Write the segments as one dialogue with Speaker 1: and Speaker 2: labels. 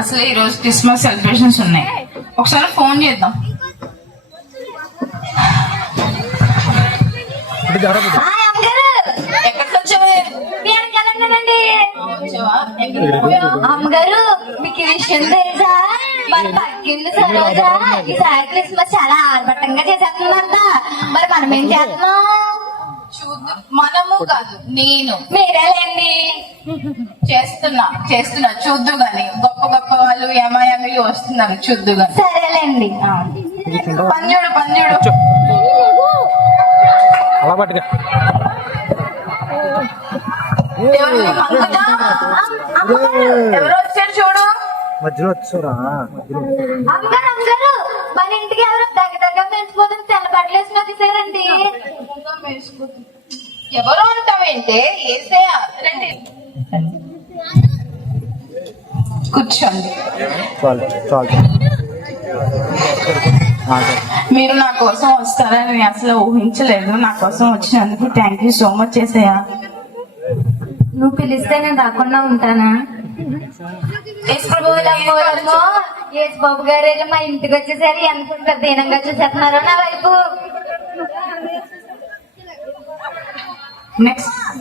Speaker 1: అసలు ఈ రోజు క్రిస్మస్ సెలబ్రేషన్స్ ఉన్నాయి. ఒకసారి ఫోన్ చేద్దాం.
Speaker 2: హాయ్ అమ్మగారు మీకు విషయం తెలుసా మరి పక్కింది సరోజా ఈసారి క్రిస్మస్ చాలా ఆర్భటంగా చేసేస్తుందంట మరి మనం ఏం చేస్తున్నాం?
Speaker 1: చూద్దాం. మనము కాదు నేను.
Speaker 2: మీరేలేండి
Speaker 1: చేస్తున్నా చేస్తున్నా. చూద్దు గాని. గొప్ప గొప్ప వాళ్ళు యమయమలు వస్తున్నారు. చూద్దు గాని.
Speaker 2: సరేలేండి.
Speaker 1: పంజుడు పంజుడు.
Speaker 3: అలా పట్టుగా
Speaker 1: ఎవరు వచ్చారు చూడు?
Speaker 3: మధ్యలో వచ్చారా?
Speaker 2: అమ్మగారు మన ఇంటికి ఎవరో దగ్గర దగ్గర పెంచిపోతుంది
Speaker 1: ఎవరు అంటావేంటే ఏసయ్య రండి. కూర్చోండి. మీరు నా కోసం వస్తారని నేను అసలు ఊహించలేదు. నా కోసం వచ్చినందుకు థ్యాంక్ యూ సో మచ్ చేసయ్యా
Speaker 2: నువ్వు పిలిస్తే నేను రాకుండా ఉంటానా? అమ్మో, యేసు బాబు గారు మా ఇంటికి వచ్చేసరి ఎంత దీనంగా చూసేస్తున్నారో నా వైపు.
Speaker 1: నెక్స్ట్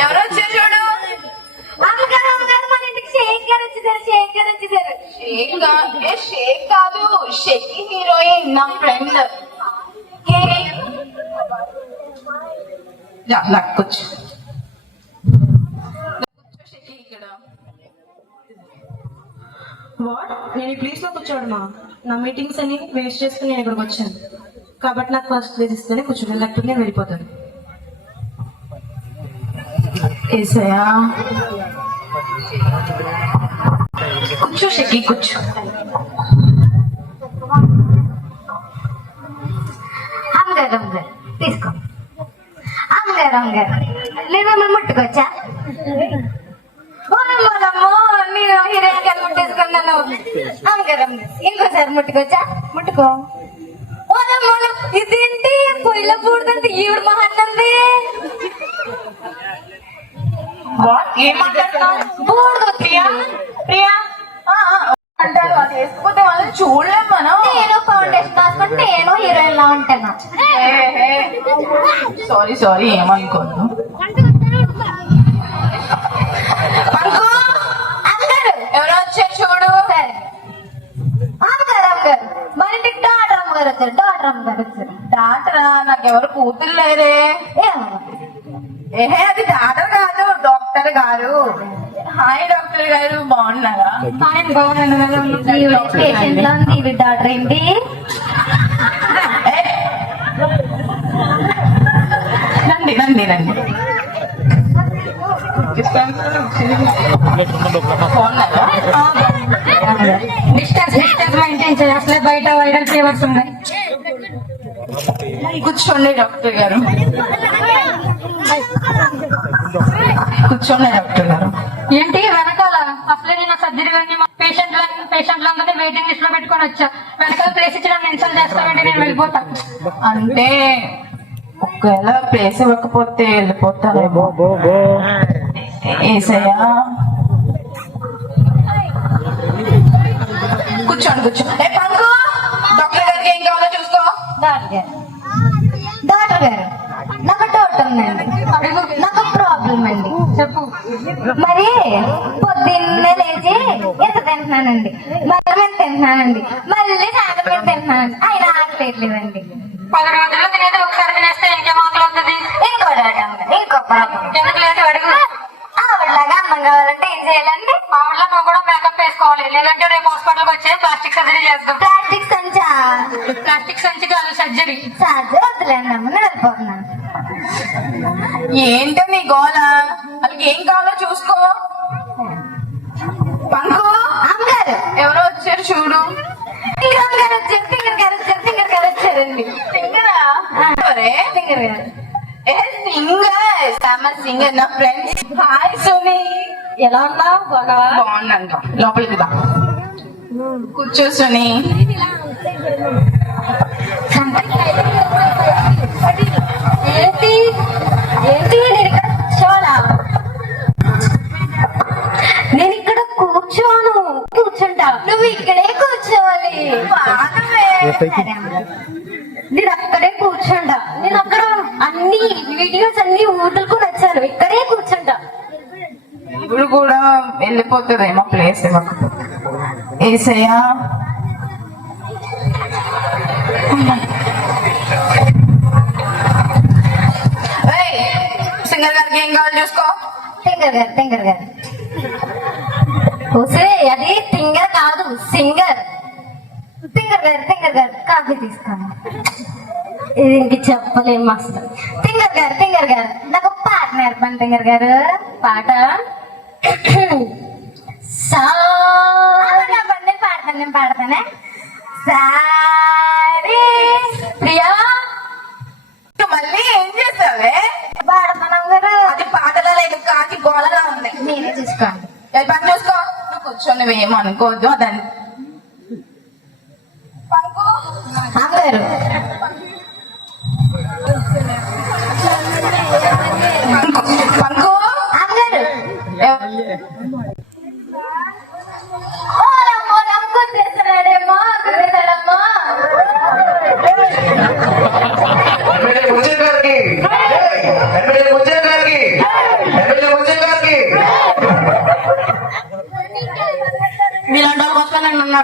Speaker 1: ఎవరు వచ్చారు చూడు.
Speaker 2: షేక్ గారు వచ్చేసారు షేక్ గారు వచ్చేసారు.
Speaker 1: షేక్ కా- ఏ షేక్ కాదు షెకి హీరోయిన్ నా ఫ్రెండ్. ఇక్కడ.
Speaker 4: వాట్? నేను ఈ ప్లేస్లో కూర్చోవడమా? నా మీటింగ్స్ అని వేస్ట్ చేసుకుని నేను ఇక్కడికి వచ్చాను. కాబట్టి నాకు ఫస్ట్ ప్లేస్ ఇస్తేనే కూర్చోండి లేకపోతే నేను వెళ్ళిపోతాను.
Speaker 1: ఏసయ్యా. కూర్చో షెకి కూర్చో.
Speaker 2: తీసుకో. మిమ్మల్ని ముట్టుకోవచ్చా ఓనమ్మోనమ్మో, నేను హీరోయిన్ గారు ముట్టేసుకున్నాను అమ్మగారు అమ్మగారు ఇంకోసారి ముట్టుకోవచ్చా ముట్టుకో. ఇదేంటి? పొయ్యిలో పూడుతుంటే ఈవిడ బూడుదు
Speaker 1: ప్రియా ప్రియా. అంటారు అది వేసుకుంటే వాళ్ళు చూడలేం మనం.
Speaker 2: నేను ఫౌండేషన్ రాసుకుంటే నేను హీరోయిన్ లా ఉంటాను
Speaker 1: సారీ సారీ ఏమనుకోను. పంకు!
Speaker 2: అమ్మగారు మన ఇంటికి డాక్టర్ అమ్మగారు వచ్చారు. డాక్టర్ అమ్మగారు వచ్చారు.
Speaker 1: డాక్టరా నాకెవరు కూతురు లేరే. ఏహే అది డాక్టర్ కాదు డాక్టర్ గారు. హాయ్ డాక్టర్ గారు బాగున్నారా?
Speaker 2: ఈవిడ పేషెంట్లో ఉంది ఈవిడ డాక్టర్ ఏంటి?
Speaker 1: ఏ, రండి రండి రండి బాగున్నారా?
Speaker 4: డిస్టెన్స్ డిస్టెన్స్ మెయింటైన్ చేయాలి బయట వైరల్ ఫీవర్స్ ఉన్నాయి.
Speaker 1: కూర్చోండి డాక్టర్ గారు. కూర్చోండి డాక్టర్ గారు.
Speaker 4: ఏంటి వెనకాల? అసలే నేను సర్జరీ అన్ని పేషెంట్ పేషెంట్లందరినీ వెయిటింగ్ లిస్ట్లో పెట్టుకొని వచ్చా. వెనకాల ప్లేస్ ఇచ్చడం ఇన్సల్ట్ చేస్తామంటే నేను వెళ్ళిపోతా.
Speaker 1: అంటే ఒకవేళ ప్లేస్ ఇవ్వకపోతే వెళ్ళిపోతారు
Speaker 3: బో బో బో.
Speaker 1: ఏసయ్యా. కూర్చోండి ఏ పంకు? డాక్టర్ గారికి ఏం కావాలో చూసుకో.
Speaker 2: డాక్టర్ గారు. డాక్టర్ గారు నాకు డౌట్ ఉందండి. నాకు ప్రాబ్లం అండి.
Speaker 4: చెప్పు.
Speaker 2: మరి పొద్దున్నే లేచి ఎంత తింటున్నానండి. మళ్ళీ మేము తింటున్నానండి. మళ్ళీ సాయంత్రం తింటున్నానండి. అయినా ఆకలేట్లేదండి.
Speaker 4: పది రోజుల్లో తినేది ఒకసారి తినేస్తే ఇంకేం అవుతుంది?
Speaker 2: ఇంకో ఉంది ఇంకో ప్రాబ్లం
Speaker 4: ఎందుకు లేదు అడుగు
Speaker 2: ఆవిడలాగా అన్నం కావాలంటే ఏం చేయాలండి?
Speaker 4: నువ్వు కూడా మేకప్ వేసుకోవాలి. లేదంటే రేపు హాస్పిటల్కి వచ్చి ప్లాస్టిక్ సర్జరీ చేస్తాం
Speaker 2: ప్లాస్టిక్ సంచా
Speaker 4: ప్లాస్టిక్ సంచి కాదు సర్జరీ
Speaker 2: వద్దులేండి అమ్మ వెళ్ళిపోతున్నాను
Speaker 1: ఏంటో నీ గోల? వాళ్ళకి ఏం కావాలో చూసుకో. పంకు
Speaker 2: అమ్మగారు.
Speaker 1: ఎవరో వచ్చారు చూడు.
Speaker 2: సింగర్ గారు వచ్చారు సింగర్ గారు వచ్చారు సింగర్ గారు వచ్చారండి.
Speaker 1: ఎవరే?
Speaker 2: గారు.
Speaker 1: ఏ సింగర్ సామ సింగర్ నా ఫ్రెండ్స్
Speaker 4: ఎలా ఉన్నావు? బాగా
Speaker 1: బాగున్నాను. లోపలికి దా. కూర్చో సుని
Speaker 2: ఏంటి?
Speaker 1: వెళ్ళిపోతుందేమో ప్లేస్ ఇవ్వకపోతే. ఏసయ్యా. సింగర్ గారికి ఏం కావాలి చూసుకో.
Speaker 2: సింగర్ గారు సింగర్ గారు. ఒసే అది సింగర్ కాదు సింగర్. సింగర్ గారు సింగర్ గారు కాఫీ తీసుకోండి. ఇది ఇంక చెప్పలేం మస్తు. సింగర్ గారు సింగర్ గారు నాకు పాట నేర్పండి సింగర్ గారు. పాట. సా నేను పాడతాను పాడతానే సారీ. ప్రియా?
Speaker 1: మళ్ళీ ఏం చేస్తావే?
Speaker 2: పాడతాను
Speaker 1: అది పాటలో లేదు కాకి గోళలా ఉంది.
Speaker 2: నేనే చూసుకోండి
Speaker 1: పని చూసుకో. నువ్వు కూర్చొని నువ్వేం అనుకోవద్దు అదని. పంకు.
Speaker 2: అమ్మగారు.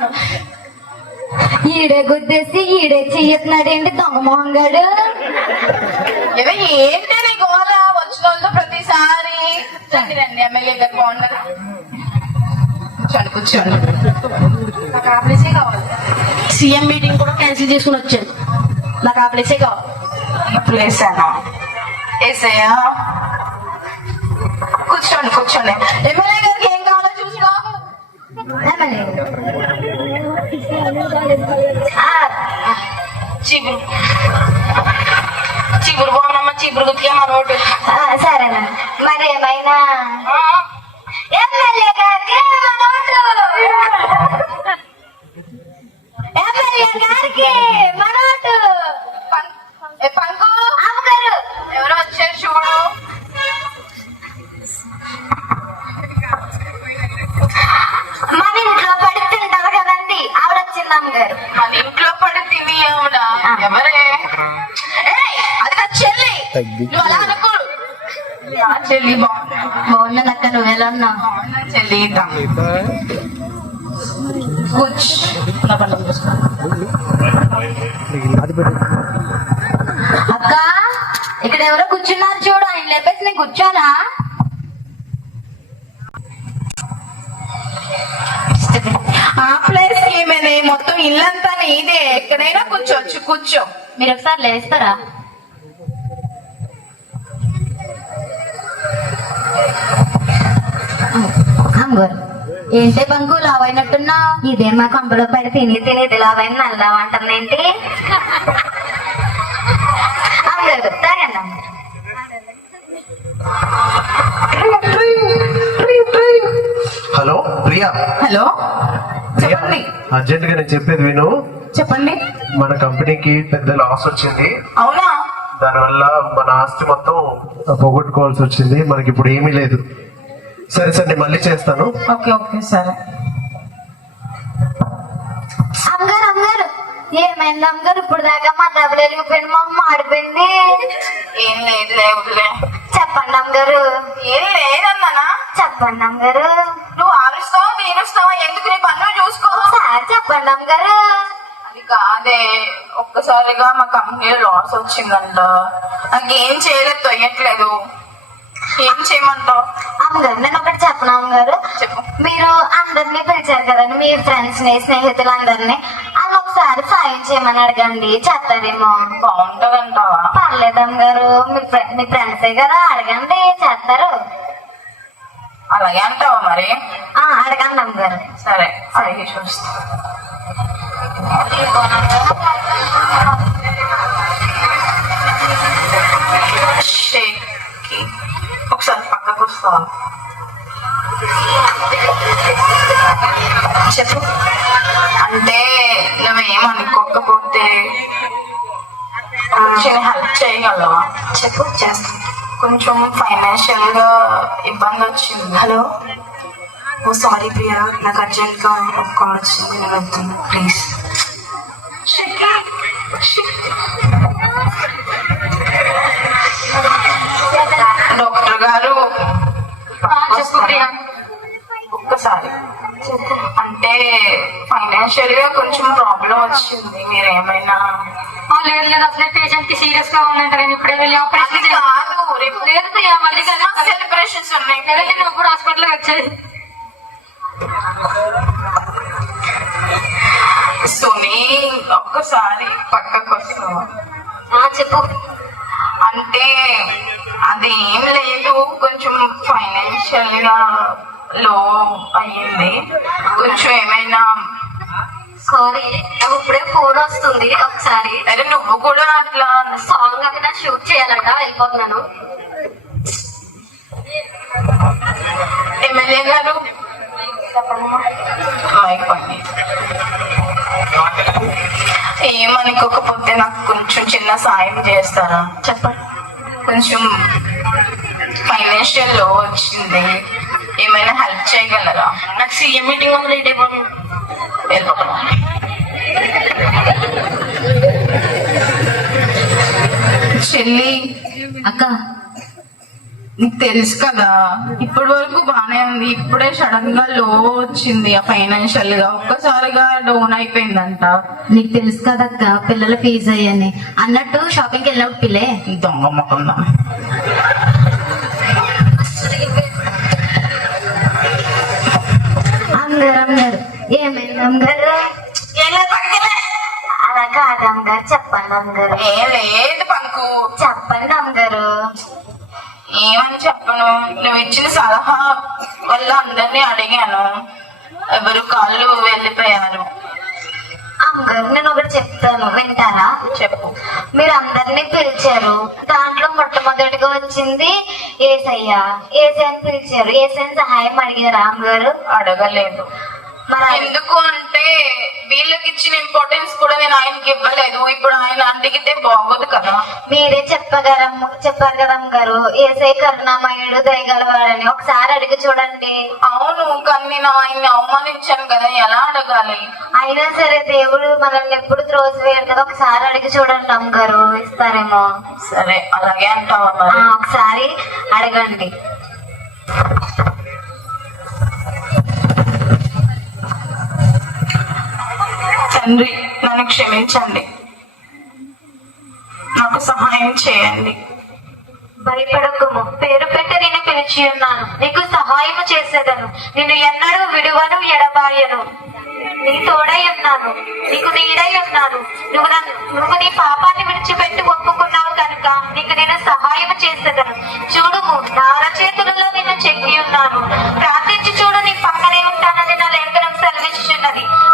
Speaker 1: వస్తాను నేను అన్నాడు
Speaker 2: ఈడే గుద్దేసి ఈడే చెయ్యతున్నాడేంటి దొంగ మొహం గాడు
Speaker 1: ఏవే ఏంటి నీ గోళ వచ్చిన వాళ్ళతో ప్రతిసారి రండి రండి ఎమ్మెల్యే గారు బాగుండదు కూర్చోండి కూర్చోండి. నాకు ఆ ప్లేసే కావాలి.
Speaker 4: సీఎం మీటింగ్ కూడా క్యాన్సిల్ చేసుకుని వచ్చాను నాకు ఆ ప్లేసే కావాలి.
Speaker 1: ప్లేస్ అన్నా ఏసయ్యా. కూర్చోండి కూర్చోండి. ఎమ్మెల్యే గారికి ఏం కావాలో చూసుకో
Speaker 2: ఎమ్మెల్యే.
Speaker 1: చిగురు చిగురు బాగున్నామా చిగురు గుర్తిగా మనోడు
Speaker 2: ఆ, సరేనా. మరి ఏమైనా? ఎమ్మెల్యే గారికి
Speaker 1: అది
Speaker 2: అక్క ఇక్కడ ఎవరో కూర్చున్నారు చూడు ఆయన లేపేసి నేను కూర్చోనా?
Speaker 1: ఆ ప్లేస్ ఏమైనా మొత్తం ఇల్లంతా ఇదే ఎక్కడైనా కూర్చోవచ్చు కూర్చో.
Speaker 2: మీరు ఒకసారి లేస్తారా? అమ్మగారు ఏంటి బంకు లావైనట్టున్నా? ఇదే మా కొంపలో పడి తిని తిని లావైన నల్లావు అంటుంది ఏంటి.
Speaker 5: హలో ప్రియా.
Speaker 1: హలో చెప్పండి.
Speaker 5: అర్జెంట్గా నేను చెప్పేది విను.
Speaker 1: చెప్పండి.
Speaker 5: మన కంపెనీకి పెద్ద లాస్ వచ్చింది.
Speaker 1: అవునా?
Speaker 5: దానివల్ల మన ఆస్తి మొత్తం పోగొట్టుకోవాల్సి వచ్చింది. మనకి ఇప్పుడు ఏమీ లేదు. సరే సరే నేను మళ్ళీ చేస్తాను.
Speaker 1: ఓకే ఓకే సరే.
Speaker 2: అమ్మగారు అమ్మగారు ఏమైంది అమ్మగారు ఇప్పుడు దాకా మా డబ్బులు వెళ్ళిపోయింది మా అమ్మ ఆడిపోయింది.
Speaker 1: ఏం లేదు లేవులే.
Speaker 2: చెప్పండి అమ్మగారు
Speaker 1: ఏం లేదన్నానా?
Speaker 2: చెప్పండి అమ్మగారు
Speaker 1: నువ్వు ఆరుస్తావా నేనుస్తావా? ఎందుకు నీ పన్ను చూసుకో?
Speaker 2: ఒకసారి చెప్పండి అమ్మగారు
Speaker 1: అది కాదే. ఒక్కసారిగా మా కంపెనీలో లాస్ వచ్చిందంట. నాకేం చేయలేదు తొయ్యట్లేదు. ఏం చేయమంటావు?
Speaker 2: అమ్మగారు నేను ఒకటి చెప్పను అమ్మగారు?
Speaker 1: చెప్పు.
Speaker 2: మీరు అందరినీ పిలిచారు కదండి మీ ఫ్రెండ్స్ని స్నేహితులు అందరినీ అది ఒకసారి సాయం చేయమని అడగండి చేస్తారేమో.
Speaker 1: బాగుంటదంటావా?
Speaker 2: పర్లేదు అమ్మగారు. మీ మీ ఫ్రెండ్సే కదా అడగండి చేస్తారు.
Speaker 1: అలాగే అంటావా మరి?
Speaker 2: ఆ, అడగండి అమ్మగారు.
Speaker 1: సరే అడిగి చూస్తా చెప్పు. అంటే నువ్వేమనుకోకపోతే నేను హెల్ప్ చేయగలవా? చెప్పు చేస్తా. కొంచెం ఫైనాన్షియల్గా ఇబ్బంది వచ్చింది.
Speaker 4: హలో? ఓ సారీ ప్రియా. నాకు అర్జెంట్గా ఒక కాల్ వచ్చింది. నేను వెళ్తున్నా. ప్లీజ్
Speaker 1: షెక్కి వచ్చింది మీరు ఏమైనా
Speaker 2: లేదు లేదు. అసలే పేషెంట్కి సీరియస్గా ఉందంట కానీ ఇప్పుడే వెళ్ళి ఆపరేషన్
Speaker 1: కాదు. రేపు
Speaker 2: లేదు ప్రియా, మళ్ళీ కదా.
Speaker 1: సెలబ్రేషన్స్ ఉన్నాయి.
Speaker 2: కదా నువ్వు కూడా హాస్పిటల్ వచ్చేది
Speaker 1: సునీ ఒక్కసారి పక్కకు వస్తావా
Speaker 2: చెప్పు.
Speaker 1: అంటే అది ఏం లేదు. కొంచెం ఫైనాన్షియల్గా లో అయ్యింది. కొంచెం
Speaker 2: సారీ నాకు ఇప్పుడే ఫోన్ వస్తుంది ఒకసారి.
Speaker 1: అరే నువ్వు కూడా అట్లా
Speaker 2: సాంగ్ నాకు షూట్ చేయాలంట వెళ్ళిపోతున్నాను.
Speaker 1: ఎమ్మెల్యే గారు. ఏమనుకోకపోతే నాకు కొంచెం చిన్న సాయం చేస్తారా?
Speaker 2: చెప్పండి.
Speaker 1: కొంచెం ఫైనాన్షియల్లో వచ్చింది. ఏమైనా హెల్ప్ చేయగలరా?
Speaker 2: నాకు సీఎం మీటింగ్ ఉంది లేట్ అయిపోతుంది
Speaker 1: వెళ్ళిపోతాం చెల్లి
Speaker 2: అక్క
Speaker 1: నీకు తెలుసు కదా ఇప్పటి వరకు బానే ఉంది. ఇప్పుడే సడన్గా లో వచ్చింది ఆ ఫైనాన్షియల్గా. ఒక్కసారిగా డౌన్ అయిపోయిందంట.
Speaker 2: నీకు తెలుసు కదక్క పిల్లల ఫీజు అయ్యని అన్నట్టు షాపింగ్కి వెళ్ళినప్పుడు పిల్లే.
Speaker 1: దొంగ మొక్కందా
Speaker 2: అందరు అమ్మగారు అమ్మగారు చెప్పండి అమ్మగారు.
Speaker 1: ఏ లేదు పంకు.
Speaker 2: చెప్పండి అమ్మగారు.
Speaker 1: ఏమని చెప్పను? నువ్వు ఇచ్చిన సలహా వల్ల అందరినీ అడిగాను. ఎవరు కాళ్ళు వెళ్ళిపోయారు.
Speaker 2: అమ్మగారు నేను ఒకటి చెప్తాను. వింటారా?
Speaker 1: చెప్పు.
Speaker 2: మీరు అందరినీ పిలిచారు. దాంట్లో మొట్టమొదటిగా వచ్చింది ఏసయ్య. ఏసయ్యని పిలిచారు. ఏసయ్యని సహాయం అడిగారా అమ్మగారు?
Speaker 1: అడగలేదు. ఎందుకు అంటే వీళ్ళకి ఇచ్చిన ఇంపార్టెన్స్ కూడా నేను ఆయనకి ఇవ్వలేదు. ఇప్పుడు ఆయన అడిగితే బాగోదు కదా.
Speaker 2: మీరే చెప్పగలము చెప్పారు కదా అమ్మగారు. ఏసై కరుణామయుడు దయగలవాడని. ఒకసారి అడిగి చూడండి.
Speaker 1: అవును కానీ నేను ఆయన్ని అవమానించాను కదా. ఎలా అడగాలి?
Speaker 2: అయినా సరే దేవుడు మనల్ని ఎప్పుడు త్రోసివేయడు కదా. ఒకసారి అడిగి చూడండి అమ్మగారు. ఇస్తారేమో.
Speaker 1: సరే అలాగే అంటావా
Speaker 2: ఆ,
Speaker 1: మరి
Speaker 2: ఒకసారి అడగండి.
Speaker 1: తండ్రి నన్ను క్షమించండి. నాకు సహాయం చేయండి.
Speaker 2: భయపడకుము. పేరు పెట్టి నేను పిలిచి ఉన్నాను. నీకు సహాయము చేసేదను. నిన్ను ఎన్నడూ విడువను ఎడబాయను. నీ తోడై ఉన్నాను. నీకు నీడై ఉన్నాను. నువ్వు నన్ను నువ్వు నీ పాపాన్ని విడిచిపెట్టి ఒప్పుకున్నావు కనుక నీకు నేను సహాయం చేసేదను. చూడుము నా అరచేతులలో నిన్ను చెక్కి ఉన్నాను. ప్రార్థించి చూడు నీ పక్కనే ఉంటానని నా లేఖనం సెలవిస్తున్నది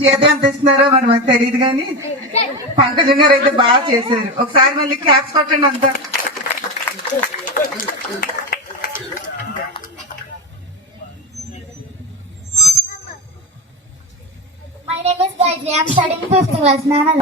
Speaker 6: జీతం ఎంత మనం మరి తెలియదు కానీ పంకజం గారు అయితే బాగా చేశారు ఒకసారి మళ్ళీ క్యాప్స్ కొట్టండి అంతా
Speaker 7: My name is Gayatri. I'm studying fifth class. Nana.